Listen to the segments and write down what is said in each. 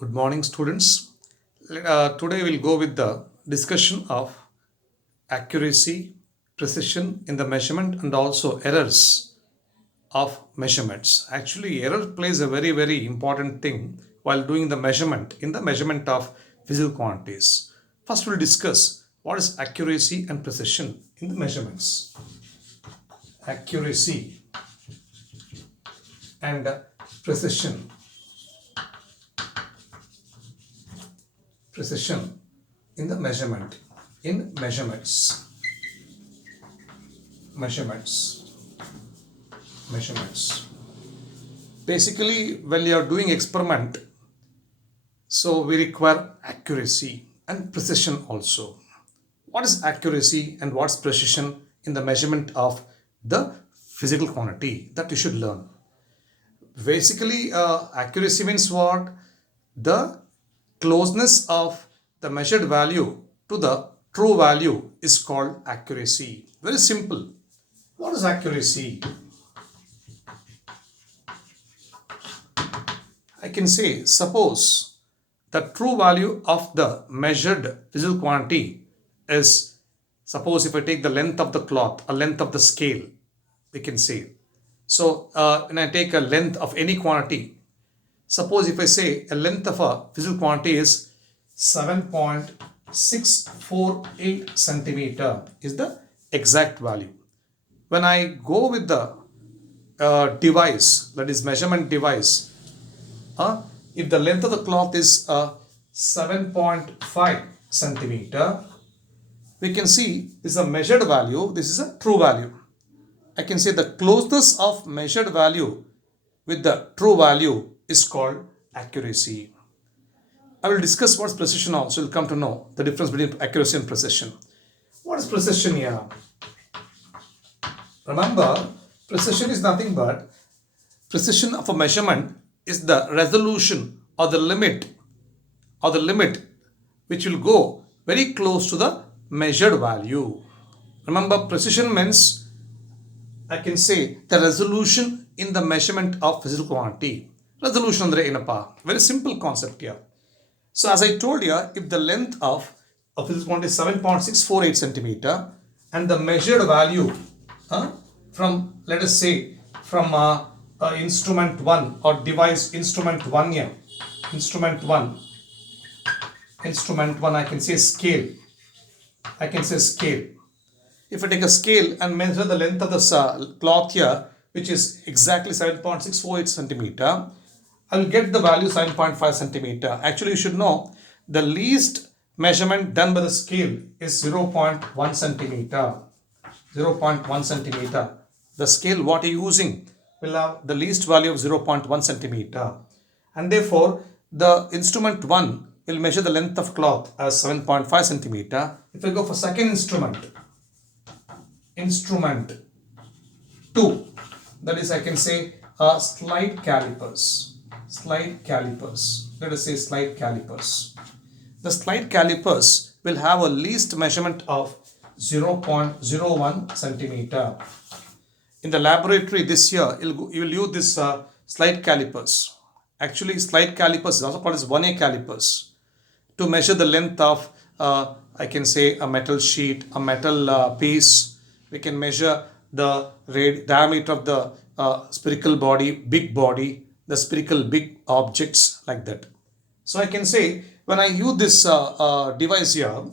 Good morning, students. Today we'll go with the discussion of accuracy, precision in the measurement, and also errors of measurements. Actually, error plays a very important thing while doing the measurement in the measurement of physical quantities. First, we'll discuss what is accuracy and precision in the measurements. Accuracy and precision in the measurements measurements basically when you are doing experiment, so we require accuracy and precision also. What is accuracy and what's precision in the measurement of the physical quantity that you should learn? Basically, accuracy means what? The closeness of the measured value to the true value is called accuracy. Very simple. What is accuracy? I can say, suppose the true value of the measured physical quantity is, suppose if I take the length of the cloth, a length of the scale, we can say. So when I take a length of any quantity, suppose if I say a length of a physical quantity is 7.648 centimeter is the exact value. When I go with the device, that is measurement device, if the length of the cloth is 7.5 centimeter, we can see this is a measured value, this is a true value. I can say the closeness of measured value with the true value is called accuracy. I will discuss what's precision also. You'll come to know the difference between accuracy and precision. What is precision here? Remember, precision is nothing but precision of a measurement is the resolution or the limit which will go very close to the measured value. Remember, precision means I can say the resolution in the measurement of physical quantity. Resolution andre enapa? Very simple concept here. So as I told you, if the length of a physical quantity is 7.648 centimeter and the measured value from, let us say, from instrument 1 or device instrument 1 here, instrument 1 I can say scale. If I take a scale and measure the length of the cloth here, which is exactly 7.648 centimeter, I will get the value 7.5 centimeter. Actually, you should know the least measurement done by the scale is 0.1 centimeter. 0.1 centimeter. The scale what you are using will have the least value of 0.1 centimeter. And therefore, the instrument 1 will measure the length of cloth as 7.5 centimeter. If I go for second instrument 2, that is I can say slide calipers. Let us say slide calipers. The slide calipers will have a least measurement of 0.01 centimeter. In the laboratory this year, you will use this slide calipers. Actually, slide calipers is also called as 1A calipers to measure the length of I can say a metal sheet, a metal piece. We can measure the diameter of the spherical body, the spherical big objects like that. So I can say when I use this device here,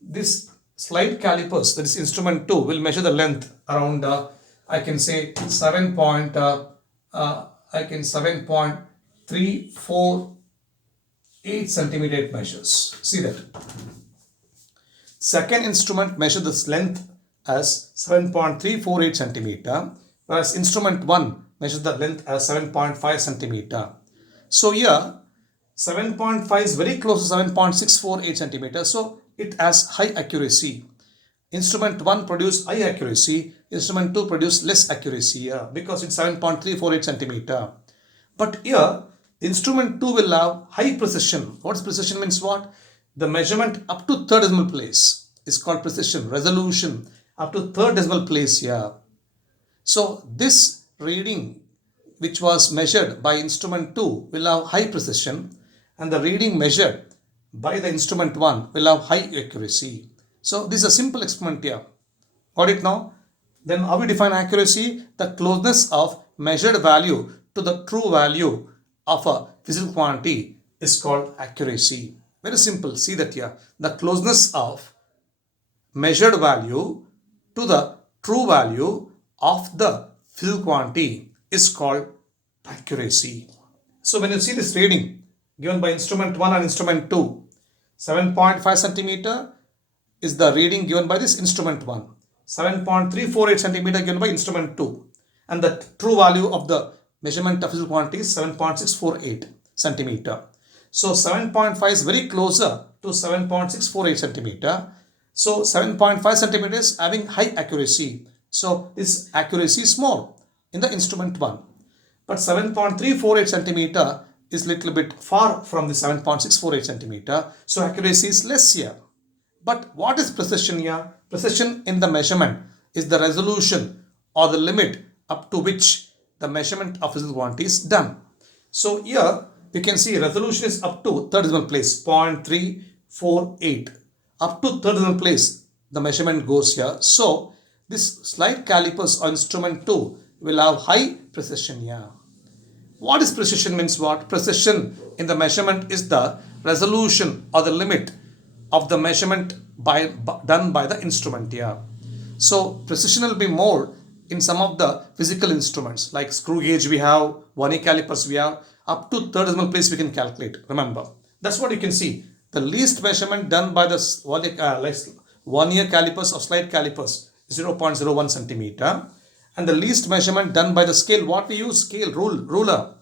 this slide calipers, that is instrument 2, will measure the length around I can say 7.348 centimeter it measures. See that. Second instrument measures this length as 7.348 centimeter, whereas instrument 1 measures the length as 7.5 centimeter. So here 7.5 is very close to 7.648 centimeter, so it has high accuracy. Instrument 1 produce high accuracy, instrument 2 produce less accuracy here because it's 7.348 centimeter. But here instrument 2 will have high precision. What's precision means what? The measurement up to third decimal place is called precision, resolution up to third decimal place here. So this reading which was measured by instrument 2 will have high precision, and the reading measured by the instrument 1 will have high accuracy. So this is a simple experiment here. Got it now? Then how we define accuracy? The closeness of measured value to the true value of a physical quantity is called accuracy. Very simple. See that here. The closeness of measured value to the true value of the physical quantity is called accuracy. So when you see this reading given by instrument 1 and instrument 2, 7.5 centimeter is the reading given by this instrument 1, 7.348 centimeter given by instrument 2, and the true value of the measurement of physical quantity is 7.648 centimeter. So 7.5 is very closer to 7.648 centimeter. So 7.5 centimeters having high accuracy. So this accuracy is small in the instrument 1. But 7.348 centimeter is little bit far from the 7.648 centimeter. So accuracy is less here. But what is precision here? Precision in the measurement is the resolution or the limit up to which the measurement of physical quantity is done. So here we can see resolution is up to third decimal place, 0.348. Up to third decimal place the measurement goes here. So this slide calipers or instrument 2 will have high precision here. What is precision means what? Precision in the measurement is the resolution or the limit of the measurement done by the instrument here. So precision will be more in some of the physical instruments like screw gauge we have, vernier calipers we have, up to third decimal place we can calculate. Remember, that's what you can see. The least measurement done by the vernier calipers or slide calipers is 0.01 centimeter, and the least measurement done by the scale, what we use, scale ruler,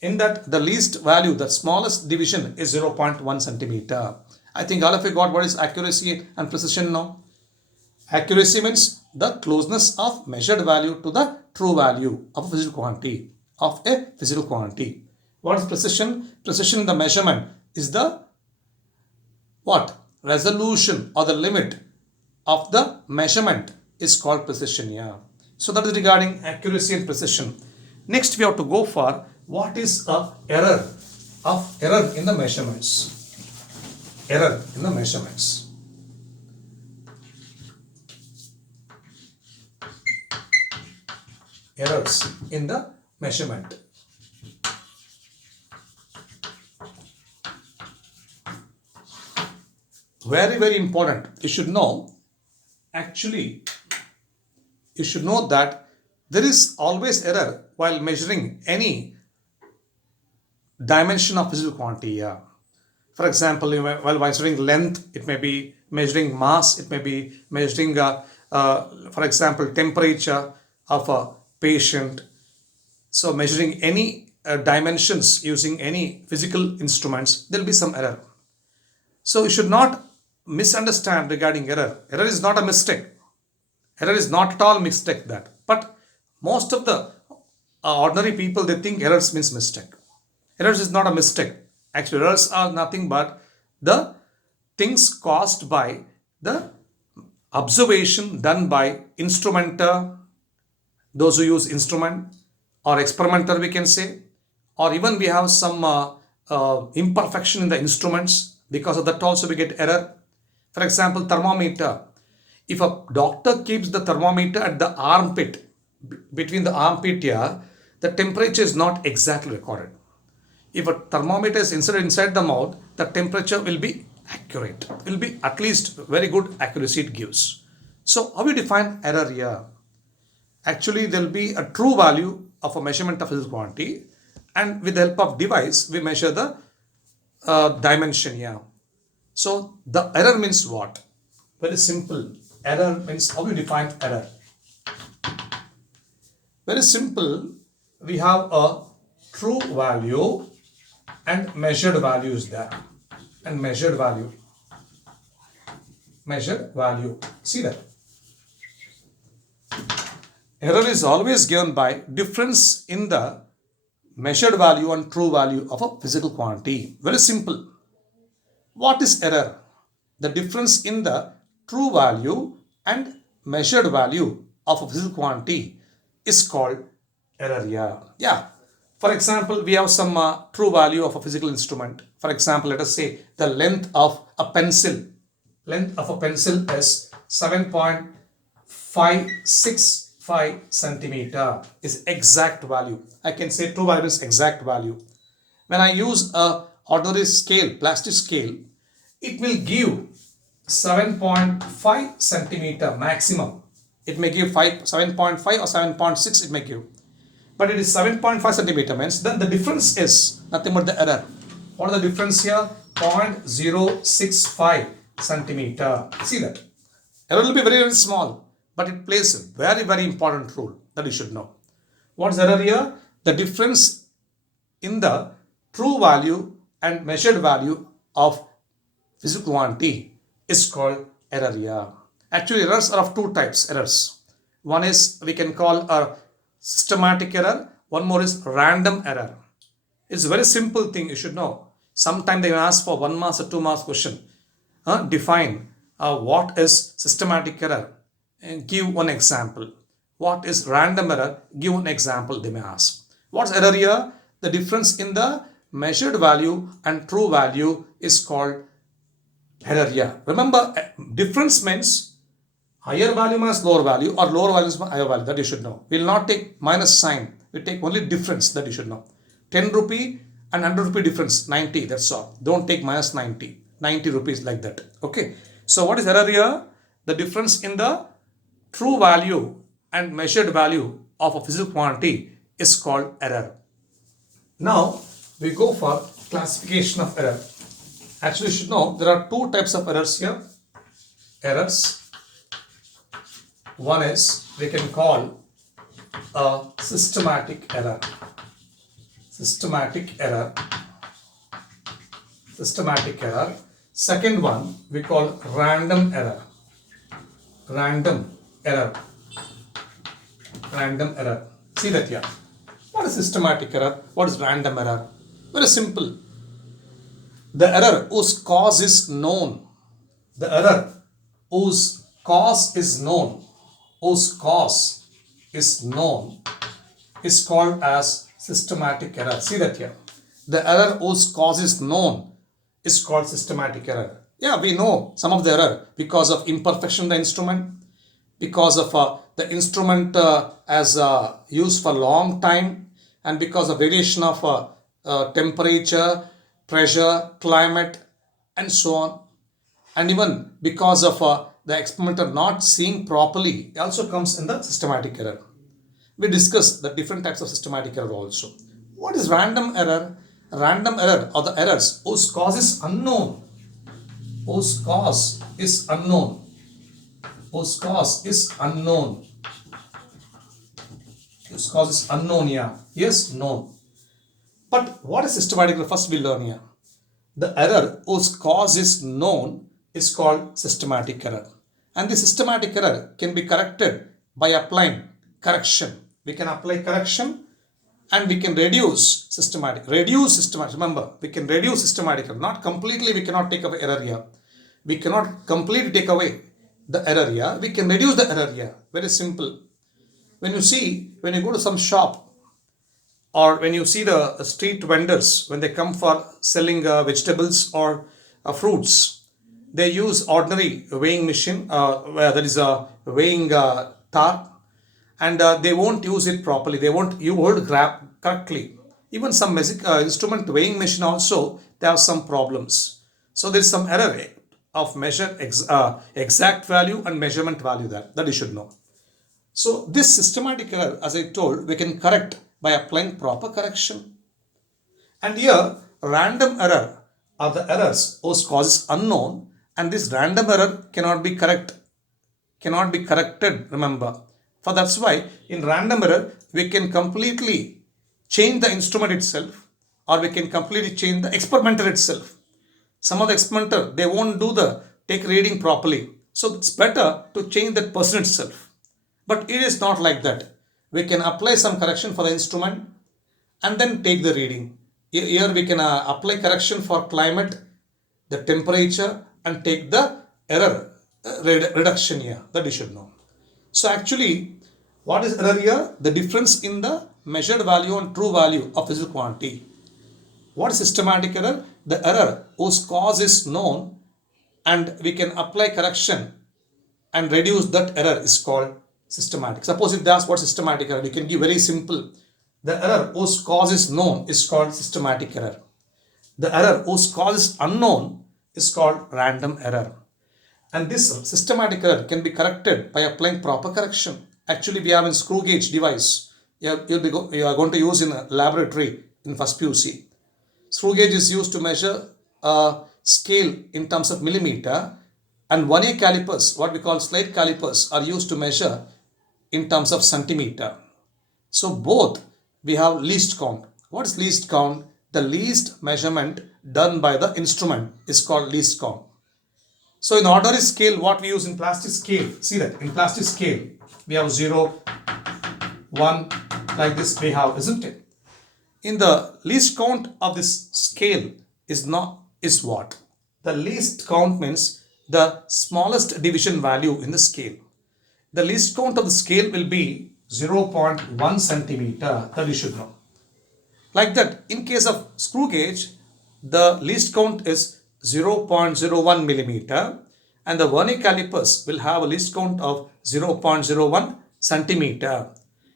in that the least value, the smallest division is 0.1 centimeter. I think all of you got what is accuracy and precision now. Accuracy means the closeness of measured value to the true value of a physical quantity. What is precision? Precision in the measurement is the what? Resolution or the limit of the measurement is called precision here. So that is regarding accuracy and precision. Next we have to go for what is a error in the measurements. Error in the measurements. Errors in the measurement. Very, very important. You should know, actually, you should know that there is always error while measuring any dimension of physical quantity. Yeah. For example, while measuring length, it may be measuring mass, it may be measuring, for example, temperature of a patient. So measuring any dimensions using any physical instruments, there will be some error. So you should not misunderstand regarding error. Error is not a mistake. Error is not at all mistake that. But most of the ordinary people, they think errors means mistake. Errors is not a mistake. Actually, errors are nothing but the things caused by the observation done by instrumenter, those who use instrument, or experimenter we can say, or even we have some imperfection in the instruments. Because of that also we get error. For example, thermometer. If a doctor keeps the thermometer at the armpit, between the armpit here, the temperature is not exactly recorded. If a thermometer is inserted inside the mouth, the temperature will be accurate. It will be at least very good accuracy it gives. So how we define error here? Actually, there will be a true value of a measurement of physical quantity, and with the help of device, we measure the dimension here. So the error means what? Very simple. Error means how we define error. Very simple. We have a true value and measured value is there. And measured value. Measured value. See that? Error is always given by difference in the measured value and true value of a physical quantity. Very simple. What is error? The difference in the true value and measured value of a physical quantity is called error. Yeah. For example, we have some true value of a physical instrument. For example, let us say the length of a pencil. Length of a pencil is 7.565 centimeter is exact value. I can say true value is exact value. When I use a ordinary scale, plastic scale, it will give 7.5 centimeter maximum. It may give 7.5 or 7.6 it may give. But it is 7.5 centimeter means then the difference is nothing but the error. What is the difference here? 0.065 centimeter. See that? Error will be very, very small, but it plays a very, very important role that you should know. What is error here? The difference in the true value and measured value of physical quantity is called error here. Actually, errors are of two types. Errors. One is we can call a systematic error. One more is random error. It's a very simple thing you should know. Sometimes they ask for 1 marks or 2 marks question. Define what is systematic error and give one example. What is random error? Give one example they may ask. What's error here? The difference in the measured value and true value is called error here. Remember, difference means higher value minus lower value or lower value minus higher value, that you should know. We will not take minus sign. We take only difference, that you should know. 10 rupee and 100 rupee difference, 90, that's all. Don't take minus 90 rupees like that. Okay. So what is error here? The difference in the true value and measured value of a physical quantity is called error. Now we go for classification of error. Actually, you should know there are two types of errors here. Errors. One is we can call a systematic error. Systematic error. Systematic error. Second one we call random error. Random error. Random error. See that here. What is systematic error? What is random error? Very simple. The error whose cause is known. The error whose cause is known. Whose cause is known is called as systematic error. See that here. The error whose cause is known is called systematic error. Yeah, we know some of the error because of imperfection of the instrument, because of the instrument as used for long time, and because of variation of temperature, pressure, climate, and so on. And even because of the experimenter not seeing properly, it also comes in the systematic error. We discussed the different types of systematic error also. What is random error? Random error are the errors whose cause is unknown. Whose cause is unknown. Whose cause is unknown. Whose cause is unknown here. Yes, known. But what is systematic error? First we learn here. The error whose cause is known is called systematic error. And the systematic error can be corrected by applying correction. We can apply correction and we can reduce systematic. Remember, we can reduce systematic error. Not completely, we cannot take away error here. We cannot completely take away the error here. We can reduce the error here. Very simple. When you go to some shop, or when you see the street vendors, when they come for selling vegetables or fruits, they use ordinary weighing machine, that is a weighing tar, and they won't use it properly. They won't hold grab correctly. Even some instrument weighing machine also, they have some problems. So there is some error of measure exact value and measurement value there, that you should know. So this systematic error, as I told, we can correct by applying proper correction. And here random error are the errors whose cause is unknown, and this random error cannot be corrected, remember. For that's why in random error we can completely change the instrument itself, or we can completely change the experimenter itself. Some of the experimenter, they won't take reading properly, so it's better to change that person itself. But it is not like that. We can apply some correction for the instrument and then take the reading. Here we can apply correction for climate, the temperature, and take the error reduction here, that you should know. So actually, what is error here? The difference in the measured value and true value of physical quantity. What is systematic error? The error whose cause is known and we can apply correction and reduce that error is called systematic. Suppose if they ask what systematic error, we can give very simple. The error whose cause is known is called systematic error. The error whose cause is unknown is called random error. And this systematic error can be corrected by applying proper correction. Actually, we have a screw gauge device you are going to use in a laboratory in first PUC. Screw gauge is used to measure a scale in terms of millimeter, and 1A calipers, what we call slide calipers, are used to measure in terms of centimeter. So both we have least count. What is least count? The least measurement done by the instrument is called least count. So in ordinary scale, what we use in plastic scale, see that in plastic scale we have 0, 1, like this we have, isn't it? In the least count of this scale is what? The least count means the smallest division value in the scale. The least count of the scale will be 0.1 centimeter, that you should know. Like that, in case of screw gauge, the least count is 0.01 millimeter, and the 1A calipers will have a least count of 0.01 centimeter.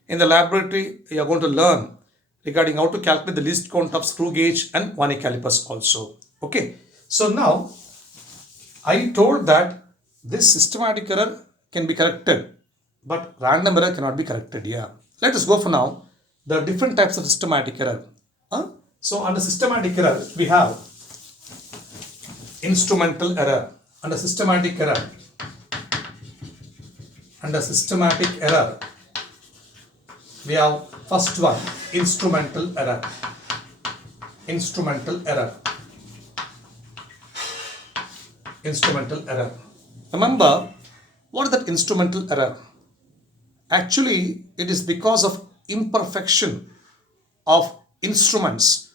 In the laboratory, you are going to learn regarding how to calculate the least count of screw gauge and 1A calipers also. Okay. So now, I told that this systematic error can be corrected, but random error cannot be corrected here. Let us go for now the different types of systematic error. So under systematic error, we have instrumental error. Under systematic error, we have first one, instrumental error. Instrumental error. Remember, what is that instrumental error? Actually, it is because of imperfection of instruments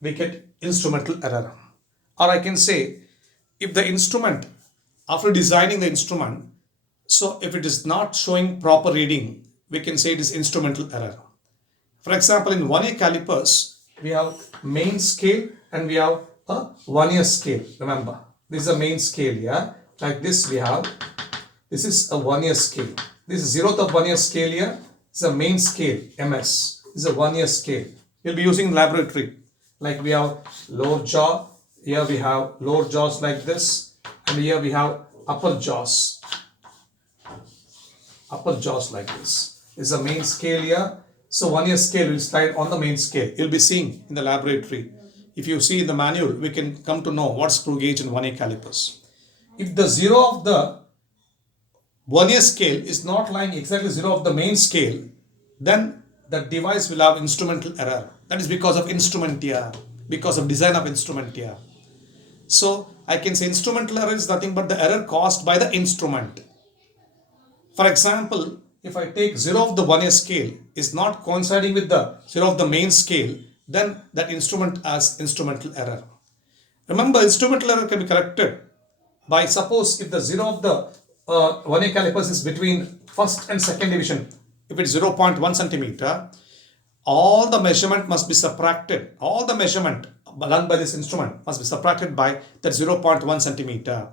we get instrumental error. Or I can say, if the instrument, after designing the instrument, so if it is not showing proper reading, we can say it is instrumental error. For example, in 1A calipers, we have main scale and we have a 1A scale. Remember, this is a main scale here. Like this we have, this is a 1A scale. This is 0th of 1A scale here. This is a main scale, MS. This is a 1A scale. You'll be using in laboratory. Like we have lower jaw. Here we have lower jaws like this. And here we have upper jaws. Upper jaws like this. This is a main scale here. So 1A scale will slide on the main scale. You'll be seeing in the laboratory. If you see in the manual, we can come to know what screw gauge and 1A calipers. If the 0 of the 1A scale is not lying exactly 0 of the main scale, then the device will have instrumental error. That is because of instrument here, because of design of instrument here. So I can say instrumental error is nothing but the error caused by the instrument. For example, if I take 0 of the 1A scale is not coinciding with the 0 of the main scale, then that instrument has instrumental error. Remember, instrumental error can be corrected by, suppose if the 0 of the 1A calipers is between first and second division, if it's 0.1 centimeter, all the measurement must be subtracted. All the measurement done by this instrument must be subtracted by that 0.1 centimeter.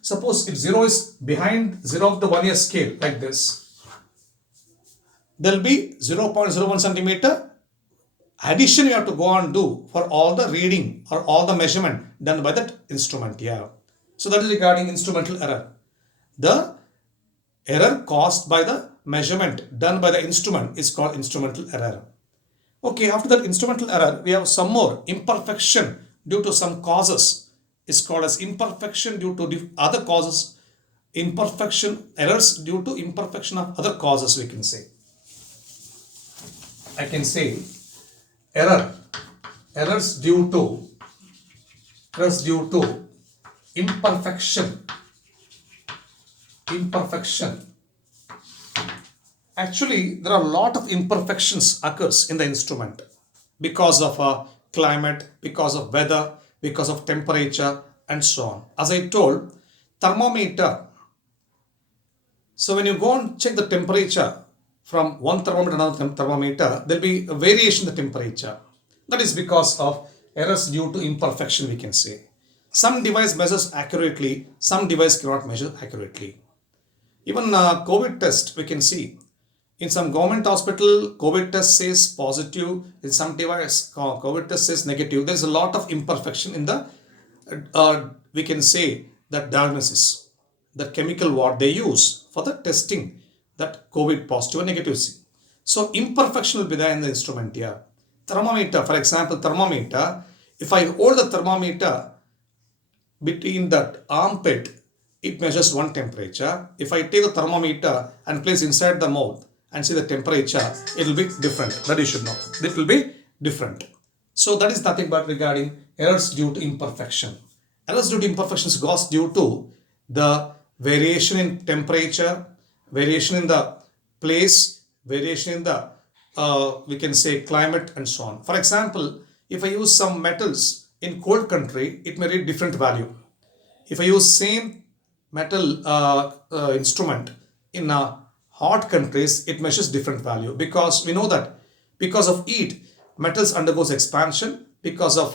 Suppose if 0 is behind 0 of the 1A scale like this, there will be 0.01 centimeter addition you have to go and do for all the reading or all the measurement done by that instrument here. So that is regarding instrumental error. The error caused by the measurement done by the instrument is called instrumental error. Okay, after that instrumental error, we have some more imperfection due to some causes. It's called as imperfection due to other causes. Imperfection, errors due to imperfection of other causes, we can say. I can say errors due to imperfection. Actually, there are a lot of imperfections occurs in the instrument because of climate, because of weather, because of temperature, and so on. As I told, thermometer. So when you go and check the temperature from one thermometer to another thermometer, there will be a variation in the temperature. That is because of errors due to imperfection, we can say. Some device measures accurately, some device cannot measure accurately. Even COVID test, we can see. In some government hospital, COVID test says positive. In some device, COVID test says negative. There is a lot of imperfection in the, we can say, that diagnosis, the chemical what they use for the testing that COVID positive or negative. So imperfection will be there in the instrument here. Thermometer, for example, thermometer, if I hold the thermometer between that armpit, it measures one temperature. If I take the thermometer and place inside the mouth and see the temperature, it will be different. That you should know. It will be different. So that is nothing but regarding errors due to imperfection. Errors due to imperfections goes due to the variation in temperature, variation in the place, variation in the we can say climate and so on. For example, if I use some metals in cold country, it may read different value. If I use same metal instrument in hot countries, it measures different value, because we know that because of heat, metals undergoes expansion. Because of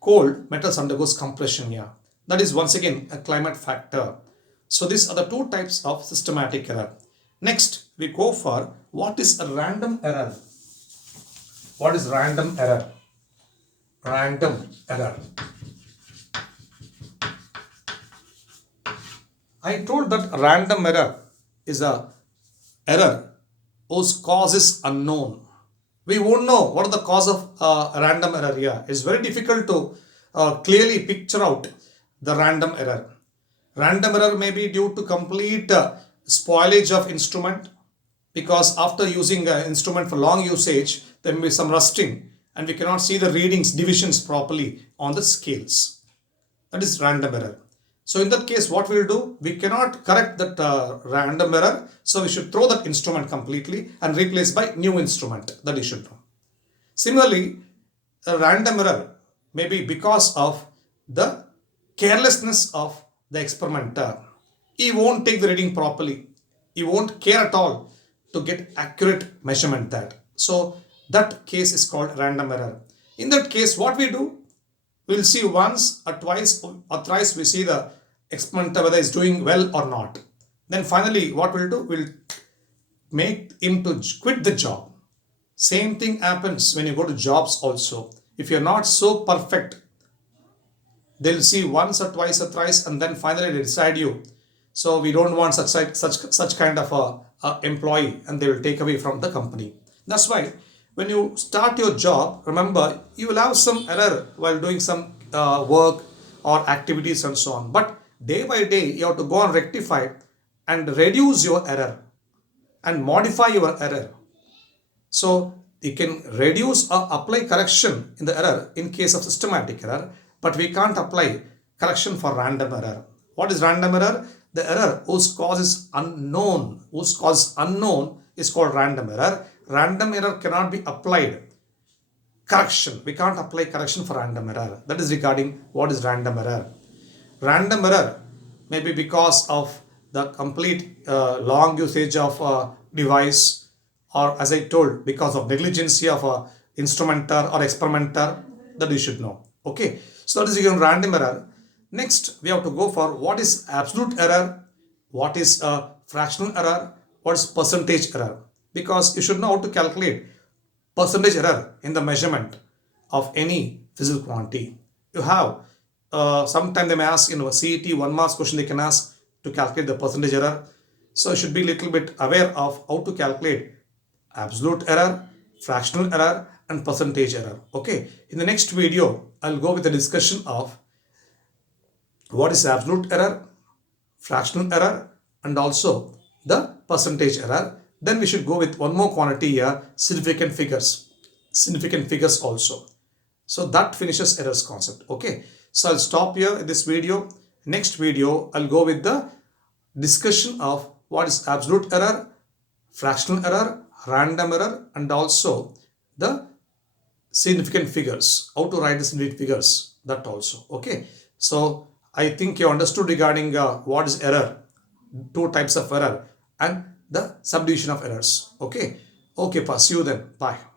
cold, metals undergoes compression here. That is once again a climate factor. So these are the two types of systematic error. Next, we go for what is a random error. What is random error? Random error. I told that random error is a error whose cause is unknown. We won't know what is the cause of random error here. It's very difficult to clearly picture out the random error. Random error may be due to complete spoilage of instrument, because after using an instrument for long usage, there may be some rusting and we cannot see the readings, divisions properly on the scales. That is random error. So in that case, what we will do? We cannot correct that random error. So we should throw that instrument completely and replace by new instrument. That you should know. Similarly, a random error may be because of the carelessness of the experimenter. He won't take the reading properly. He won't care at all to get accurate measurement that. So that case is called random error. In that case, what we do? We'll see once or twice or thrice we see the experimenter whether he's doing well or not. Then finally what we'll do? We'll make him to quit the job. Same thing happens when you go to jobs also. If you're not so perfect, they'll see once or twice or thrice and then finally they decide you. So we don't want such kind of a employee, and they will take away from the company. That's why when you start your job, remember you will have some error while doing some work or activities and so on. But day by day you have to go and rectify and reduce your error and modify your error. So you can reduce or apply correction in the error in case of systematic error, but we can't apply correction for random error. What is random error? The error whose cause is unknown. Whose cause is unknown is called random error. Random error cannot be applied. Correction. We can't apply correction for random error. That is regarding what is random error. Random error may be because of the complete long usage of a device, or as I told, because of negligence of a instrumenter or experimenter. That you should know. Okay. So that is again random error. Next, we have to go for what is absolute error, what is a fractional error, what is percentage error. Because you should know how to calculate percentage error in the measurement of any physical quantity. You have, sometime they may ask in a CET 1 marks question, they can ask to calculate the percentage error. So you should be a little bit aware of how to calculate absolute error, fractional error and percentage error. Okay, in the next video, I'll go with the discussion of what is absolute error, fractional error and also the percentage error. Then we should go with one more quantity here, significant figures. Significant figures also. So that finishes errors concept. Okay. So I'll stop here in this video. Next video, I'll go with the discussion of what is absolute error, fractional error, random error and also the significant figures. How to write the significant figures. That also. Okay. So I think you understood regarding what is error, two types of error, and the subdivision of errors. Okay. Okay, pa. See you then. Bye.